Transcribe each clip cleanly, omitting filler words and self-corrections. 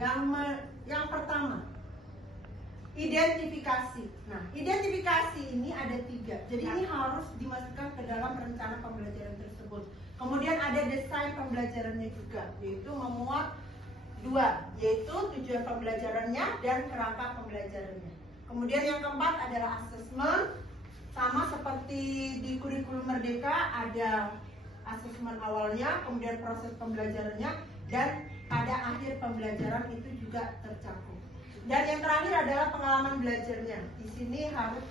Yang pertama, identifikasi. Nah, identifikasi ini ada 3. Jadi ini harus dimasukkan ke dalam rencana pembelajaran tersebut. Kemudian ada desain pembelajarannya juga, yaitu memuat 2, yaitu tujuan pembelajarannya dan kerangka pembelajarannya. Kemudian yang keempat adalah asesmen. Sama seperti di kurikulum Merdeka, ada asesmen awalnya, kemudian proses pembelajarannya, dan pada akhir pembelajaran itu juga tercakup. Dan yang terakhir adalah pengalaman belajarnya. Di sini harus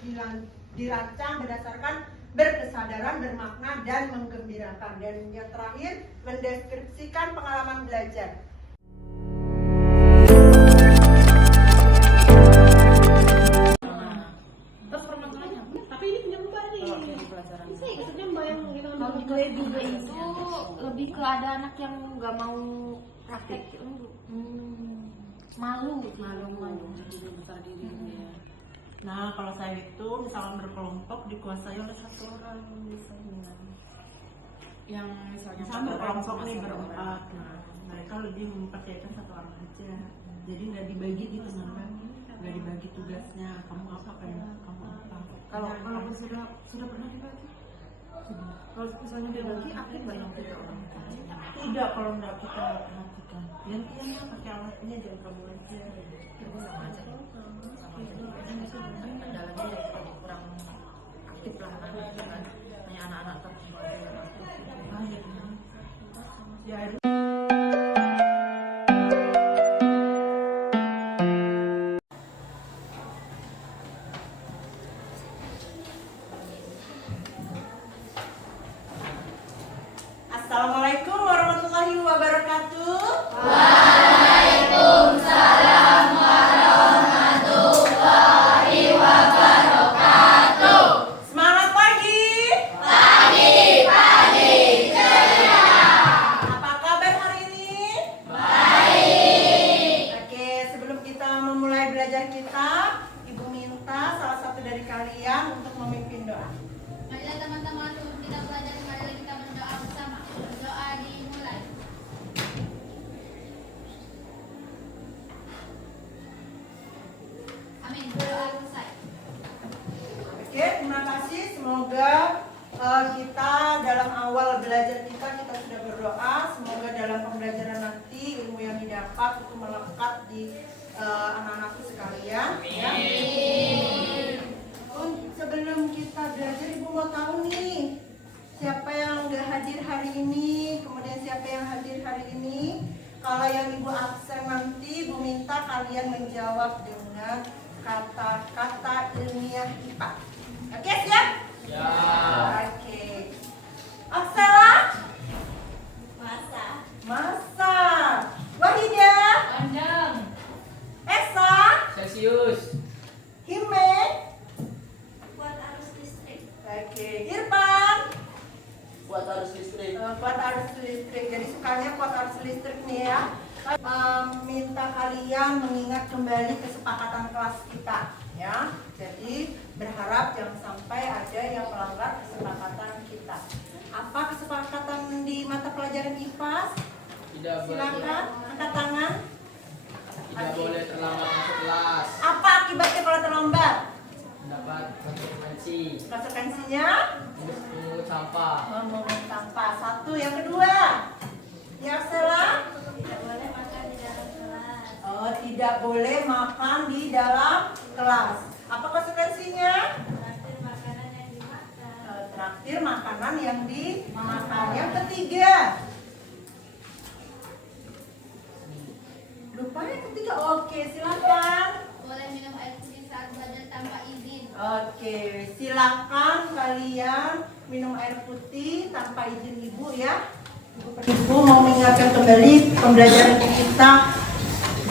dirancang berdasarkan berkesadaran, bermakna, dan menggembirakan. Dan yang terakhir, mendeskripsikan pengalaman belajar. Lebih ke ada anak yang nggak mau praktek, malu jadi besar diri. Nah, kalau saya itu misalkan berkelompok dikuasai oleh 1 orang misalnya. Yang misalnya berkelompok nih berempat, nah mereka lebih mempercayakan 1 orang aja. Jadi nggak dibagi gitu kan, nggak dibagi tugasnya. Kamu apa kamu apa. Kalau sudah pernah dibagi? Kalau misalnya dibagi, aktif nggak yang kita orang? Tidak, kalau nggak kita perhatikan. Gantian pakai alatnya, jangan kamu aja. Sama aja. Kendalanya ya kita kurang aktif lah, hanya anak-anak tertentu yang aktif. Ya, Assalamualaikum warahmatullahi wabarakatuh. Waalaikumsalam warahmatullahi wabarakatuh. Semangat pagi. Pagi ceria. Apa kabar hari ini? Baik. Oke, sebelum kita memulai belajar kita, Ibu minta salah satu dari kalian untuk memimpin doa. Marilah teman-teman, sebelum kita belajar, marilah kita berdoa bersama. Berdoa dimulai. Amin. Doa selesai. Oke, terima kasih. Semoga kita dalam awal belajar kita sudah berdoa. Semoga dalam pembelajaran nanti ilmu yang didapat itu melekat di anak-anakku sekalian. Ya. Sebelum kita belajar, Ibu mau tahu nih siapa yang nggak hadir hari ini, kemudian siapa yang hadir hari ini. Kalau yang Ibu absen nanti, Ibu minta kalian menjawab dengan kata-kata ilmiah IPA. Oke, siap? Ya. Oke. Aksela? Masa. Wahida? Pandang. Esa? Celsius. Hime? Buat arus listrik. Oke. Irfan? Buat arus listrik. Kuat arus listrik. Jadi sukanya kuat arus listrik nih ya. Minta kalian mengingat kembali kesepakatan kelas kita ya. Jadi berharap jangan sampai ada yang melanggar kesepakatan kita. Apa kesepakatan di mata pelajaran IPA? Tidak Silakan angkat tangan. boleh terlambat masuk kelas. Apa akibatnya kalau terlambat? Dapat konsekuensi. Konsekuensinya Mengungut sampah. memungut sampah. 1. Yang kedua, ya Sela? Tidak boleh makan di dalam kelas. Oh, tidak boleh makan di dalam kelas. Apa konsekuensinya? Traktir makanan yang dimakan. Traktir makanan yang dimakan. Yang ketiga, lupa yang ketiga. Oke, silakan. Boleh minum air putih saat belajar tanpa izin. Oke, silakan kalian minum air putih tanpa izin ibu ya. Ibu mau mengingatkan kembali pembelajaran kita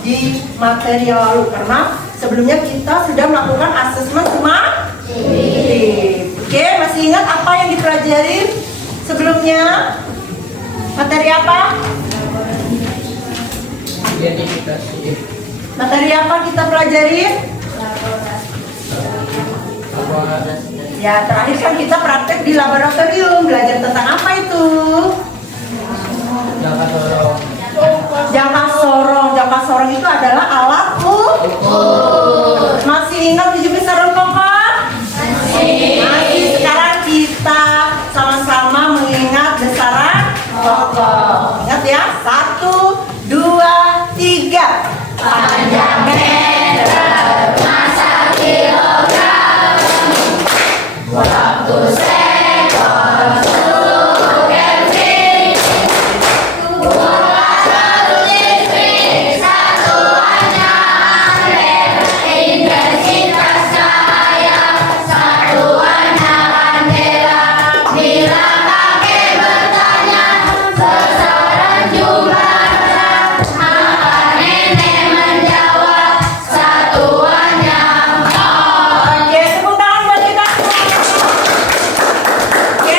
di materi yang lalu karena sebelumnya kita sudah melakukan asesmen summatif. Oke, masih ingat apa yang dipelajari sebelumnya? Materi apa? Identifikasi. Materi apa kita pelajari? Ya, terakhir kan kita praktek di laboratorium. Belajar tentang apa itu? Laboratorium. Jangka sorong. Jangka sorong itu adalah alat ukur. Masih ingat 7 besaran pokok? Masih. Sekarang kita sama-sama mengingat besaran pokok. Ingat ya, 1, 2, 3. Panjang meter, massa kilogram, waktu sekon, suhu Kelvin, satu listrik, satuannya ampere, intensitas cahaya, satuannya kandela. Bila kakek bertanya besaran jumlah berat, maka nenek menjawab satuannya mol. Oke, tepuk tangan buat kita. Oke,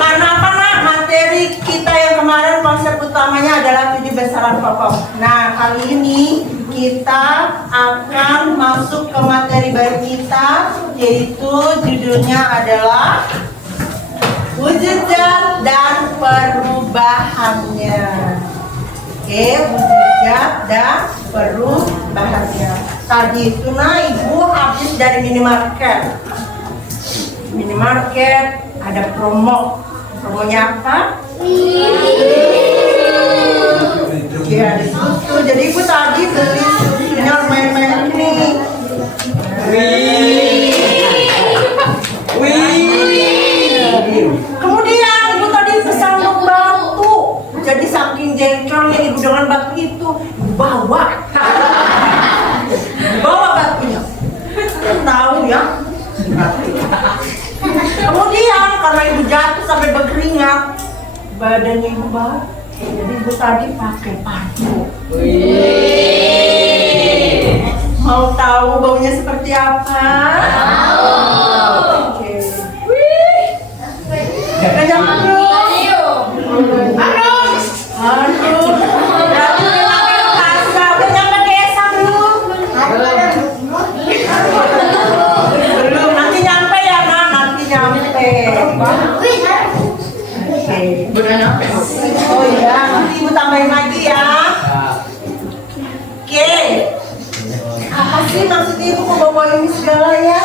karena apa nak? Materi kita yang kemarin konsep utamanya adalah 7 besaran pokok. Nah, kali ini kita akan masuk ke materi baru kita, yaitu judulnya adalah wujud zat dan perubahannya. Oke, wujud zat dan perubahannya. Tadi itu nah ibu habis dari minimarket. Minimarket ada promo. Promonya apa? Ya, ada susu. Jadi ibu tadi beli susunya lumayan ini. Kemudian ibu tadi pesan batu. Jadi saking jengkelnya ibu dengan batu itu, ibu bawa batunya. Tahu ya? Kemudian karena ibu jatuh sampai berkeringat, badannya ibu bau. Jadi ibu tadi pakai parfum. Mau tahu baunya seperti apa? Oke. Kenyang dulu. Aduh. Berarti memang rasa. Udah nyampe desa belum? Belum. Nanti nyampe ya nak. Nanti nyampe. Oke. Benar nyampe. Oh iya. Nanti ibu tambahin lagi ya. Oke. Apa sih maksudnya ibu mau bawa ini segala ya?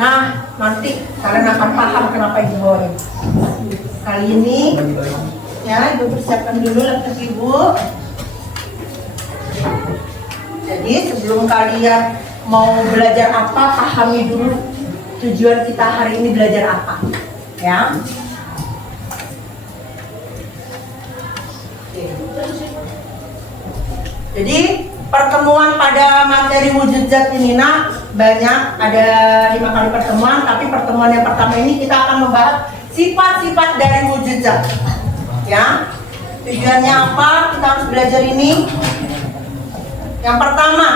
Nah, nanti kalian akan paham kenapa ibu bawa ini. Kali ini, ya ibu persiapkan dulu laptop ibu. Jadi sebelum kalian mau belajar apa, pahami dulu tujuan kita hari ini belajar apa, ya. Jadi pertemuan pada materi wujud zat ini nak banyak, ada 5 kali pertemuan, tapi pertemuan yang pertama ini kita akan membahas sifat-sifat dari wujud zat. Ya, tujuannya apa? Kita harus belajar ini. Yang pertama,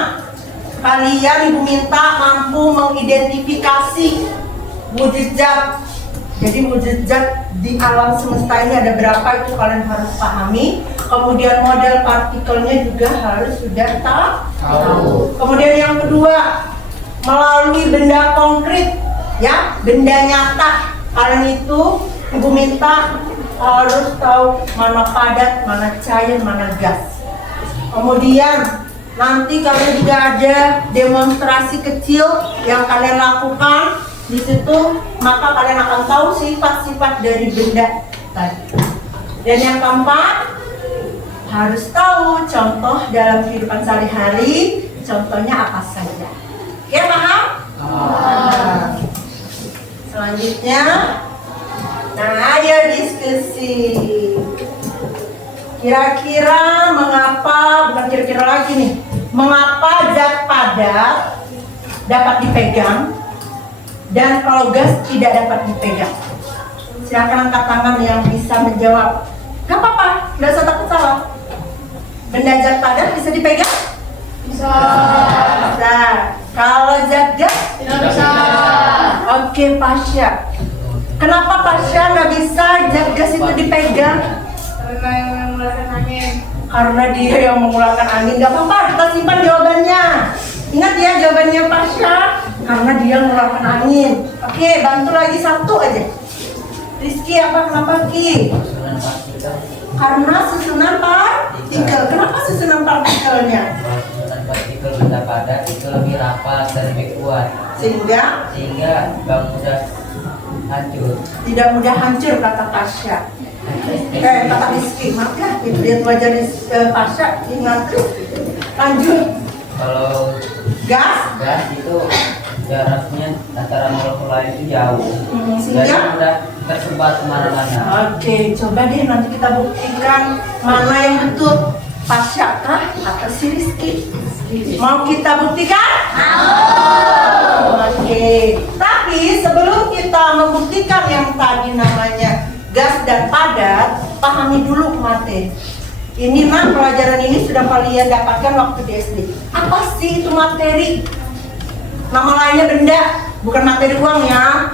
kalian ibu minta mampu mengidentifikasi wujud zat. Jadi wujud zat di alam semesta ini ada berapa itu kalian harus pahami. Kemudian model partikelnya juga harus sudah tahu. Kemudian yang kedua, melalui benda konkret, ya, benda nyata. Kalian itu ibu minta harus tahu mana padat, mana cair, mana gas. Kemudian nanti kalian juga ada demonstrasi kecil yang kalian lakukan di situ, maka kalian akan tahu sifat-sifat dari benda tadi. Dan yang keempat, harus tahu contoh dalam kehidupan sehari-hari, contohnya apa saja. Oke, paham? Selanjutnya, nah ayo diskusi. Kira-kira mengapa, bukan kira-kira lagi nih, mengapa zat padat dapat dipegang dan kalau gas tidak dapat dipegang? Silakan angkat tangan yang bisa menjawab. Gak apa-apa, nggak usah takut salah. Benda zat padat bisa dipegang? Bisa. Bisa. Kalau zat gas? Tidak bisa. Oke, Pasha. Kenapa Pasha nggak bisa zat gas itu dipegang? Karena yang mengeluarkan angin. Karena dia yang mengeluarkan angin. Gak apa-apa, kita simpan jawabannya. Ingat ya jawabannya Pasha. Karena dia mengeluarkan angin. Oke, bantu lagi satu aja. Rizky, apa kenapa Ki? Karena susunan partikel. Kenapa susunan partikelnya? Kalau susunan partikel benda padat itu lebih rapat dan lebih kuat, Sehingga gak mudah hancur. tidak mudah hancur, kata Pasha. Kata Rizky, maaf ya, itu lihat wajah Pasha, ingat. Lanjut. Kalau Gas. gas itu jaraknya antara molekul lain itu jauh, Sehingga jadi mudah tersebar kemana-mana. Oke, coba deh nanti kita buktikan mana yang betul. Pasha kah atau si Rizky? Mau kita buktikan? Oke. Tapi sebelum kita membuktikan yang tadi namanya gas dan padat, pahami dulu materi. Ini pelajaran ini sudah kalian dapatkan waktu di SD. Apa sih itu materi? Nama lainnya benda, bukan materi uang ya.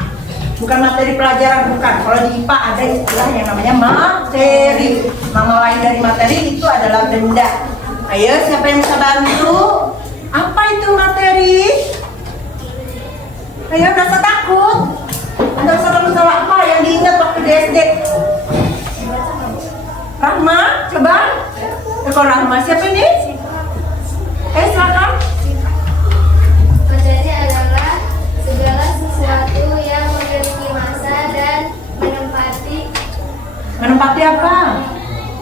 Bukan materi pelajaran, bukan. Kalau di IPA ada istilah yang namanya materi. Nama lain dari materi itu adalah benda. Ayo, siapa yang bisa bantu? Apa itu materi? Ayo, nggak usah takut. Nggak usah takut sama apa yang diingat waktu di SD. Rahma, coba. Kalau Rahma, siapa ini? Silakan. Materi adalah segala sesuatu yang memiliki massa dan Menempati apa?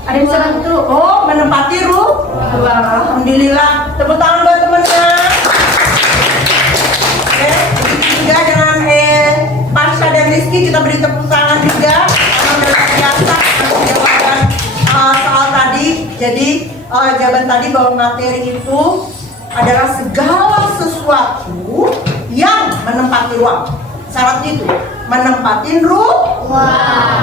Ada yang bisa bantu? Oh, menempati ruang. Alhamdulillah. Tepuk tangan buat temennya. Oke, juga dengan Pasha dan Rizky kita beri tepuk tangan juga. Karena mereka biasa jawaban soal tadi. Jadi jawaban tadi bahwa materi itu adalah segala sesuatu yang menempati ruang. Syaratnya itu menempatin ruang,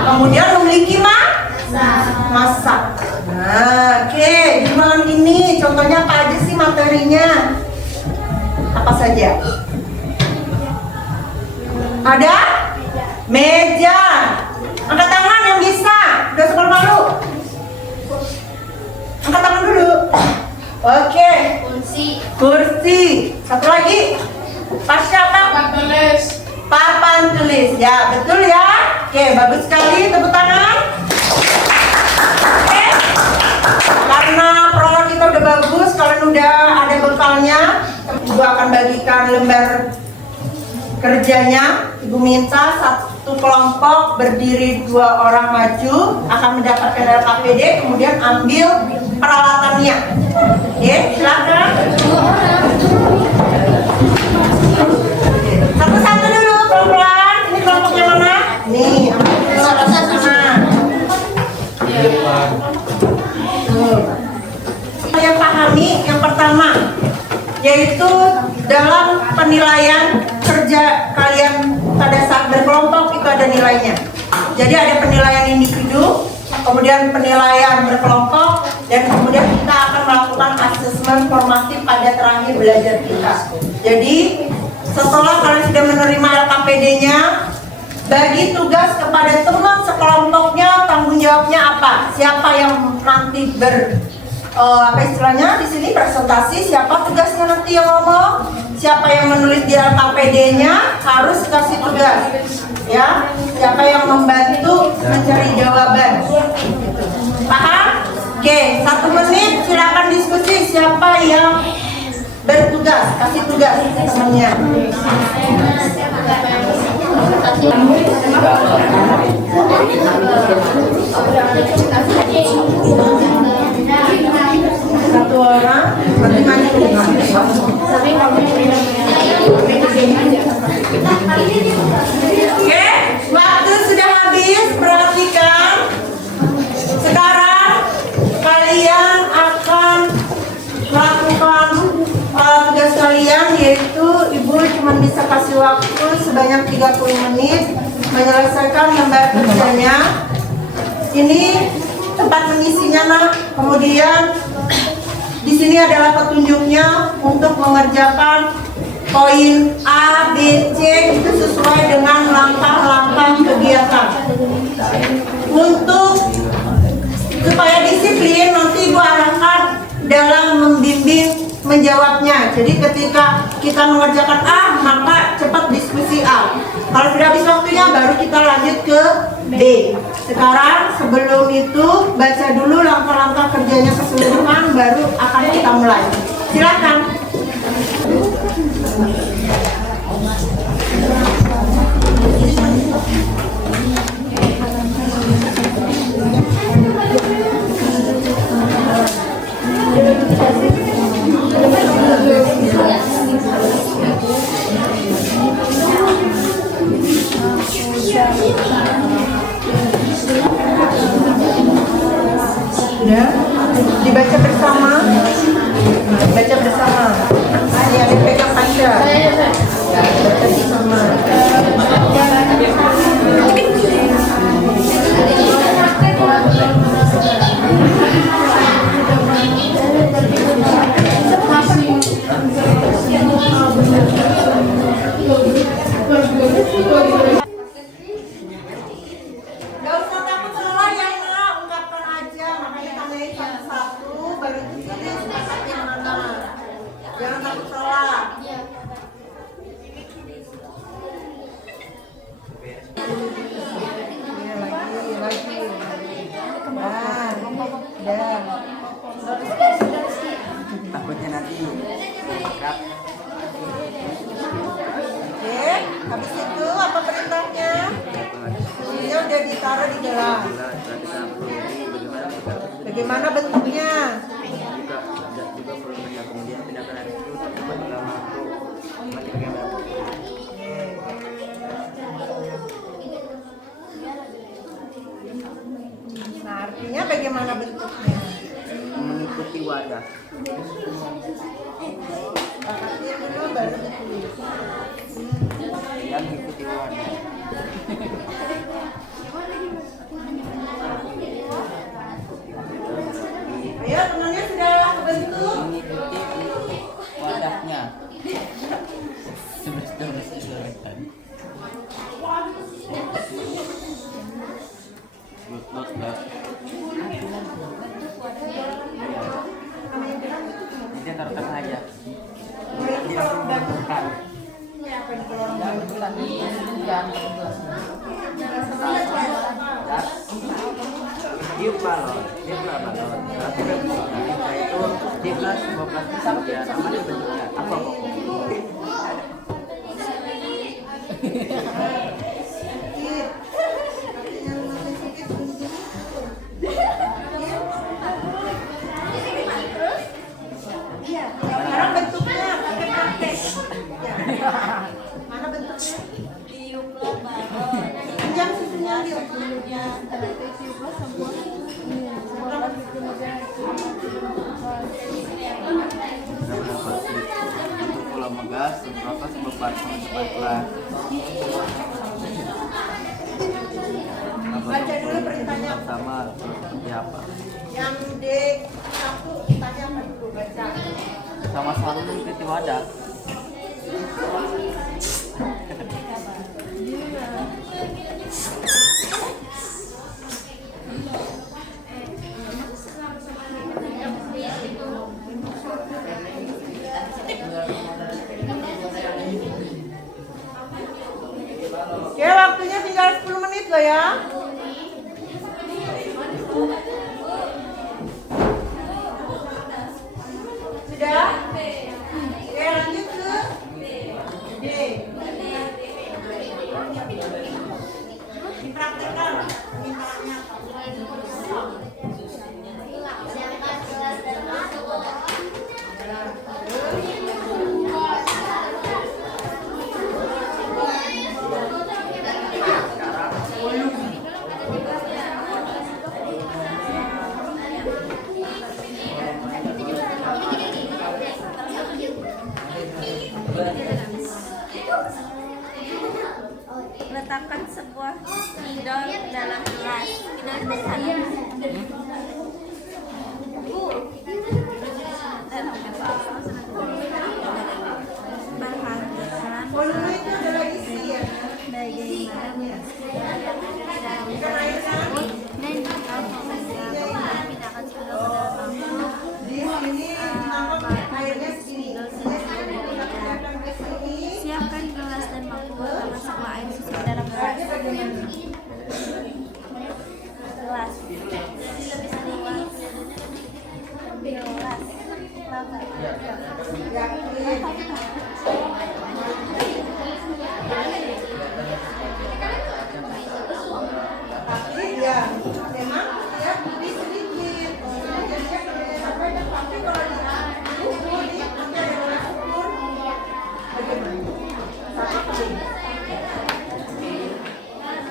kemudian memiliki massa. Nah, oke, gimana ini? Contohnya apa aja sih materinya? Apa saja? Ada? Meja. Angkat tangan yang bisa. Udah sekolah malu. Angkat tangan dulu. Oke. Kursi. Satu lagi. Pasha apa? Papan tulis. Ya, betul ya. Oke, bagus sekali. Tepuk tangan. Oke. Karena program kita udah bagus, kalian udah ada bekalnya. Ibu akan bagikan lembar kerjanya. Ibu minta satu kelompok berdiri 2 orang maju akan mendapatkan LKPD, kemudian ambil peralatannya. Oke, silakan. Satu-satu dulu, pelan-pelan. Ini kelompok yang mana? Nih, ambil satu-satu sana. Saya pahami yang pertama, yaitu dalam penilaian kerja kalian pada saat berkelompok itu ada nilainya. Jadi ada penilaian individu, kemudian penilaian berkelompok, dan kemudian kita akan melakukan asesmen formatif pada terakhir belajar kita. Jadi setelah kalian sudah menerima LKPD-nya, bagi tugas kepada teman sekelompoknya, tanggung jawabnya apa? Siapa yang nanti apa istilahnya di sini presentasi, siapa tugasnya nanti yang ngomong, siapa yang menulis di LKPD-nya harus kasih tugas, ya. Siapa yang membantu mencari jawaban. Paham? Oke, 1 menit silakan diskusi siapa yang bertugas, kasih tugas temannya. Satu orang, Oke, waktu sudah habis, perhatikan. Sekarang kalian akan melakukan tugas kalian, yaitu ibu cuma bisa kasih waktu sebanyak 30 menit menyelesaikan lembar kerjanya. Ini tempat mengisinya, nak. Kemudian di sini adalah petunjuknya untuk mengerjakan poin A, B, C itu sesuai dengan langkah-langkah kegiatan. Untuk supaya disiplin, nanti ibu arahkan dalam membimbing menjawabnya. Jadi ketika kita mengerjakan A, maka cepat diskusi A. Kalau sudah habis waktunya, baru kita lanjut ke B. Sekarang sebelum itu baca dulu langkah-langkah kerjanya keseluruhan, baru akan kita mulai. Silakan. Sudah dibaca bersama, baca bersama. Ini ada pegang kaca. Baca bersama. Gak usah takut salah ya nak, ungkapkan aja. Makanya tanyain satu-satu, baru dipilih sepakat yang mana. Jangan takut salah. Lagi. Takutnya nanti kap. Oke, habis itu apa perintahnya? Ini udah ditaruh di gelas. Bagaimana bentuknya? Juga volumenya, kemudian pindahkan itu ke dalam makro. Mati pakai berapa? Nah, artinya bagaimana bentuknya? Mengikuti wadah. Pakatnya dulu baru ditulis. Yang mengikuti wadah. Ayo temannya sudah kebentuk. Mengikuti wadahnya. Dia taruh tengah aja. Dia langsung berbuka. Dia balon. Tapi setelah itu 12 kemudian namanya bentuknya apa kok? Sekarang bentuknya pakai praktek. Mana bentuknya? Pinjam susunya dia. Untuk pulau megas, berapa sebepat lah. Baca dulu perintahnya. Sama seperti apa? Yang D1 tanya apa dulu baca. Sama-sama mengikuti wadah. Oke, waktunya tinggal 10 menit loh ya. Sudah? Oke, lanjut ke D. Dipraktekkan permintaannya. Letakkan sebuah spidol dalam gelas. Spidol itu sana. Perhatikan Volume itu adalah isi ya. bagaimana Bukan air kan? dan jika pindahkan spidol ke dalam mangkuk. Di sini ditambah airnya segini. Kita pindahkan ke sini. Siapkan gelas dan mangkuk. Masukkan air susu ke dalam gelas. Caranya bagaimana? Tapi ya memang ya lebih sedikit. Jadinya kelihatan banyak. Tapi kalau diukur nih, nanti ada yang ukur. Bagaimana? Sama kali.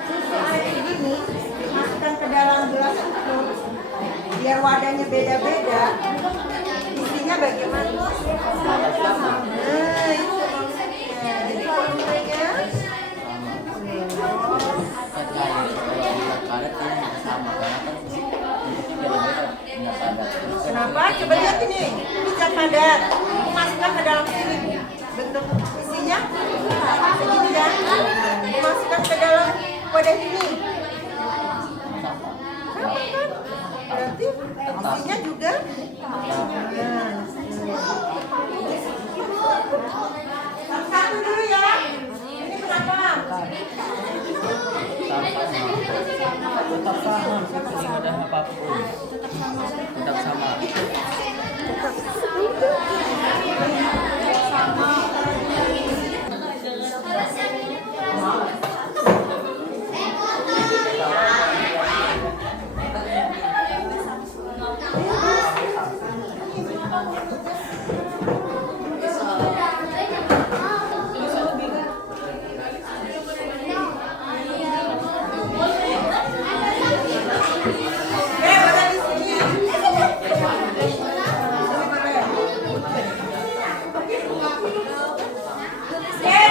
Susu air ini dimasukkan ke dalam gelas itu biar wadahnya beda-beda. Isinya bagaimana? Nah, itu maksudnya. Jadi volumenya kenapa? Coba lihat ini zat padat. Masukkan ke dalam sini. Bentuk isinya segini ya. Masukkan ke dalam wadah ini. Sama kan? Berarti isinya juga. Satu dulu ya. Ini kenapa? Tetap sama, seperti ada apapun. Tetap sama.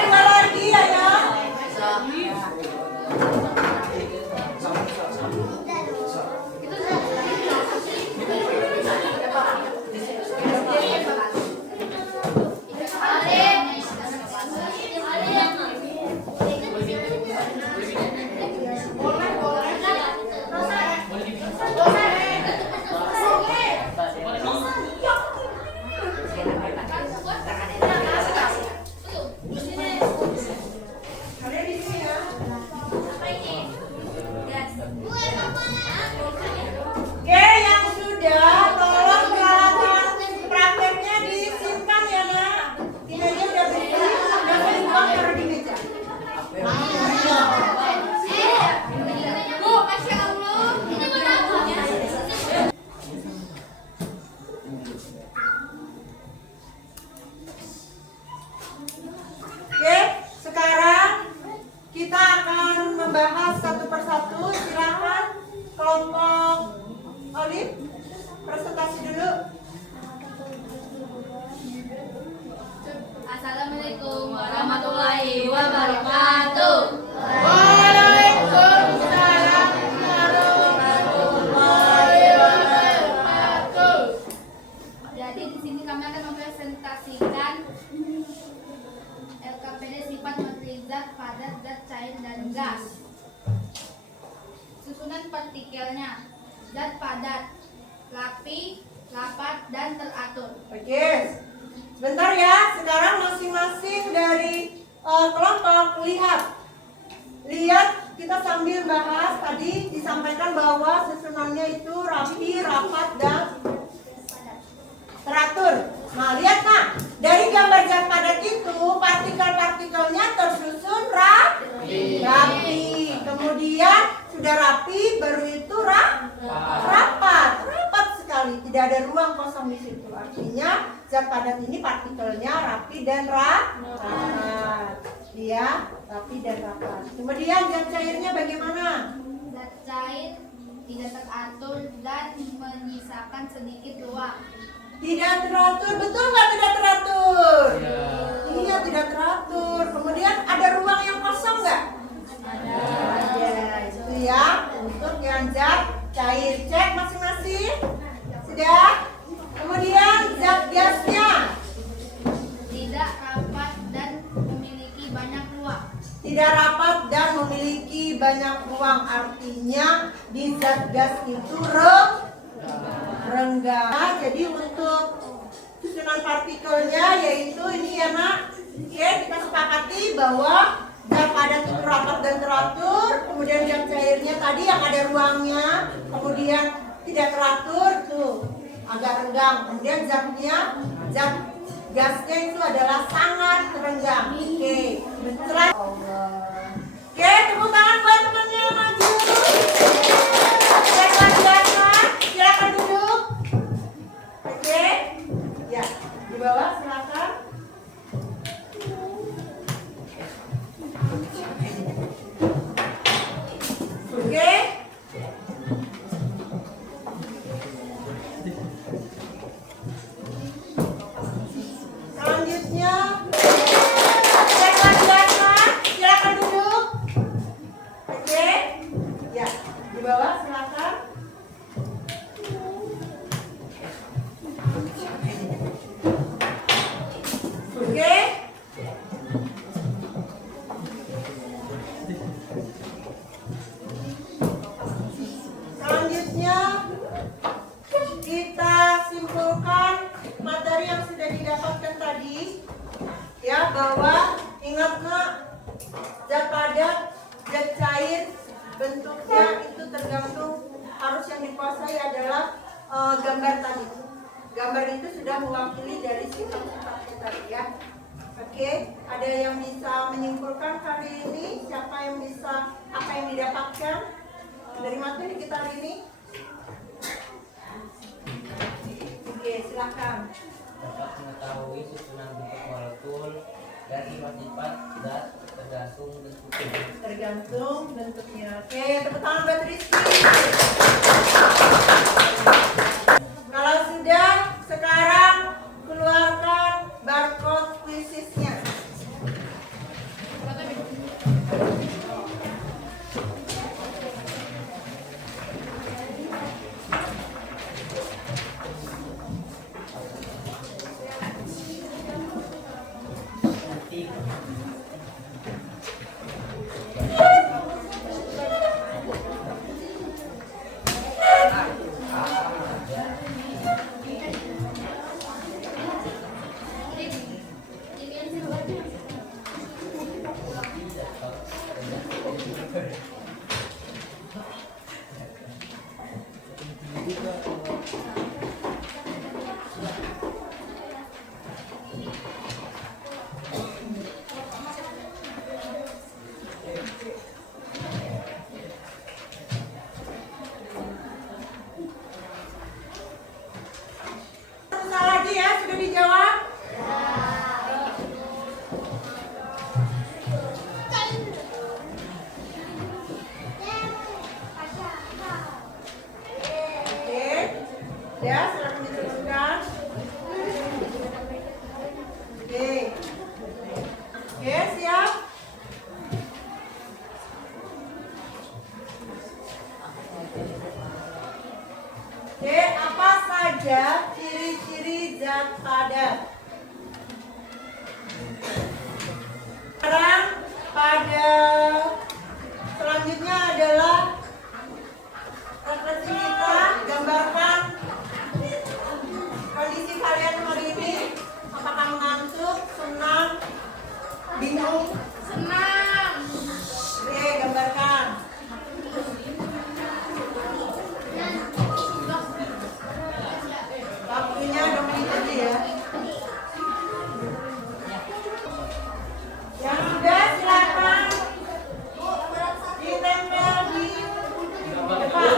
Dua lagi ya. Kalian di sini ya. Oke, yang sudah tolong peralatan prakteknya disimpan ya nak. Tinanya udah bersih, udah dibuang taruh di meja. Bu, Masya Allah. Ini berapa? Oke, sekarang kita akan membahas satu persatu. Silakan kelompok Olive presentasi dulu. Assalamualaikum warahmatullahi wabarakatuh. Jadi di sini kami akan mempresentasikan LKPD sifat materi zat, padat, zat cair, dan gas. Susunan partikelnya: zat padat, rapi, rapat, dan teratur. Oke, sebentar ya. Sekarang masing-masing dari kelompok lihat kita sambil bahas. Tadi disampaikan bahwa susunannya itu rapi, rapat, dan teratur. Nah, lihat nak, dari gambar zat padat itu partikel-partikelnya tersusun rapi. Kemudian sudah rapi, baru itu rapat sekali, tidak ada ruang kosong di situ. Artinya zat padat ini partikelnya rapi dan rapat. Ya, rapi dan rapat. Kemudian zat cairnya bagaimana? Zat cair tidak teratur dan menyisakan sedikit ruang. Tidak teratur, betul nggak tidak teratur? Iya, tidak teratur. Kemudian ada ruang yang kosong nggak? Ada. Itu ya untuk yang zat cair. Cek masing-masing. Sudah. Kemudian zat gasnya Tidak rapat dan memiliki banyak ruang. tidak rapat dan memiliki banyak ruang. Artinya di zat gas itu renggang. Nah, jadi untuk susunan partikelnya yaitu ini ya nak. Oke, kita sepakati bahwa zat padat itu rapat dan teratur. Kemudian zat cairnya tadi yang ada ruangnya. Kemudian tidak teratur tuh agak renggang. Kemudian zat gasnya itu adalah sangat rendah. Oke, setelah Oke, tepuk tangan buat temannya yang maju. Silakan duduk. Oke, ya di bawah silakan. Oke. Selanjutnya, silakan duduk. Oke, ya di bawah silakan. Oke. Selanjutnya kita simpulkan materi yang sudah didapatkan tadi, ya, bahwa ingat nggak, zat padat, zat cair, bentuknya itu tergantung, harus yang dikuasai adalah gambar tadi. Gambar itu sudah mewakili dari sifat-sifatnya tadi, ya. Oke, ada yang bisa menyimpulkan kali ini? Siapa yang bisa, apa yang didapatkan dari materi kita hari ini? Oke, silakan. Dapat mengetahui susunan bentuk molekul dan sifat-sifat zat tergantung bentuknya. Oke, tepuk tangan buat Rizky. Kalau sudah, sekarang keluarkan barcode quizisnya. Ya, silakan diturunkan. Oke. Oke, siap. Oke, apa saja ciri-ciri zat padat? Sekarang pada selanjutnya adalah refleksi kita, gambarkan kondisi kalian hari ini. Apakah mengantuk, senang, bingung? Senang. Oke, gambarkan. Waktunya 2 menit aja ya. Yang sudah silakan ditempel di depan.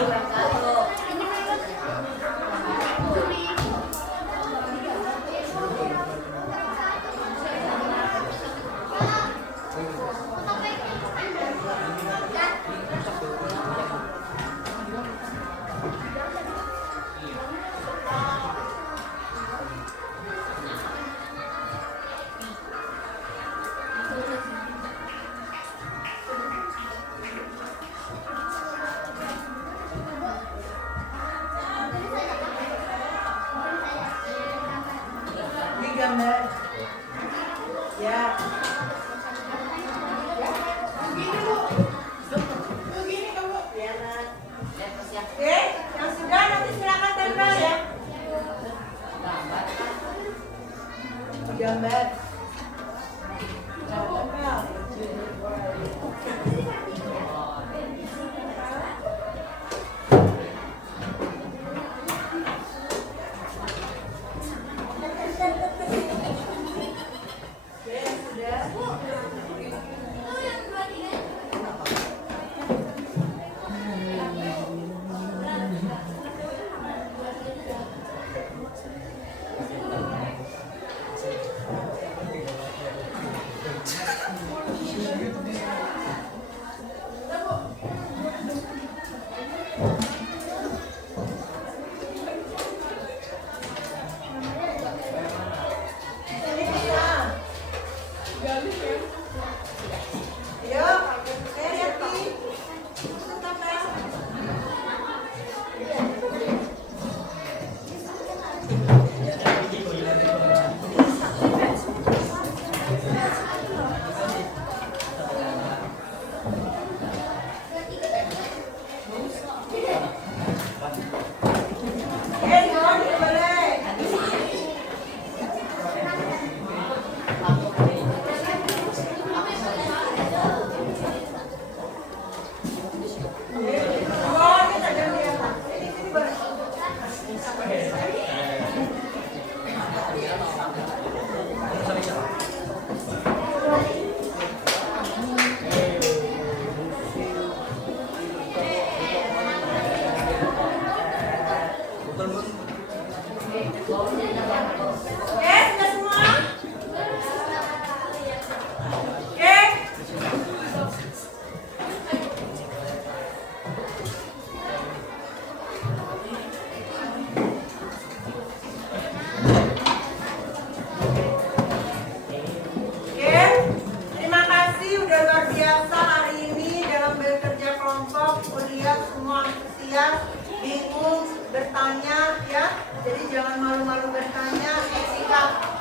Gambar ya, begini Bu, begini kamu ya. Oke, yang sudah nanti silakan tempel ya. Gambar tempel.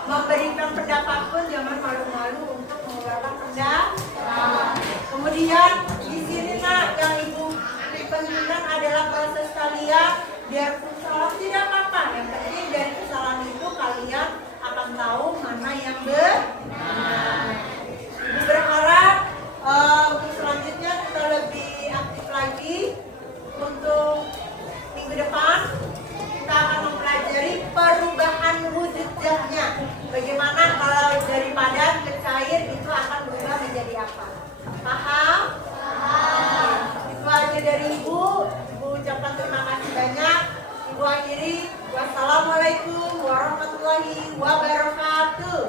memberikan pendapat pun jangan malu-malu untuk mengeluarkan pendapat. Kemudian di sini nak yang ibu pentingkan adalah proses kalian biarpun salah tidak apa-apa. Yang penting dari kesalahan itu kalian akan tahu mana yang benar. Ibu berharap untuk selanjutnya kita lebih aktif lagi. Untuk minggu depan kita akan mempelajari perubahan wujudnya. Bagaimana kalau dari padat ke cair itu akan berubah menjadi apa? Paham? Paham. Itu aja dari Ibu. Ibu ucapkan terima kasih banyak. Ibu akhiri. Wassalamualaikum warahmatullahi wabarakatuh.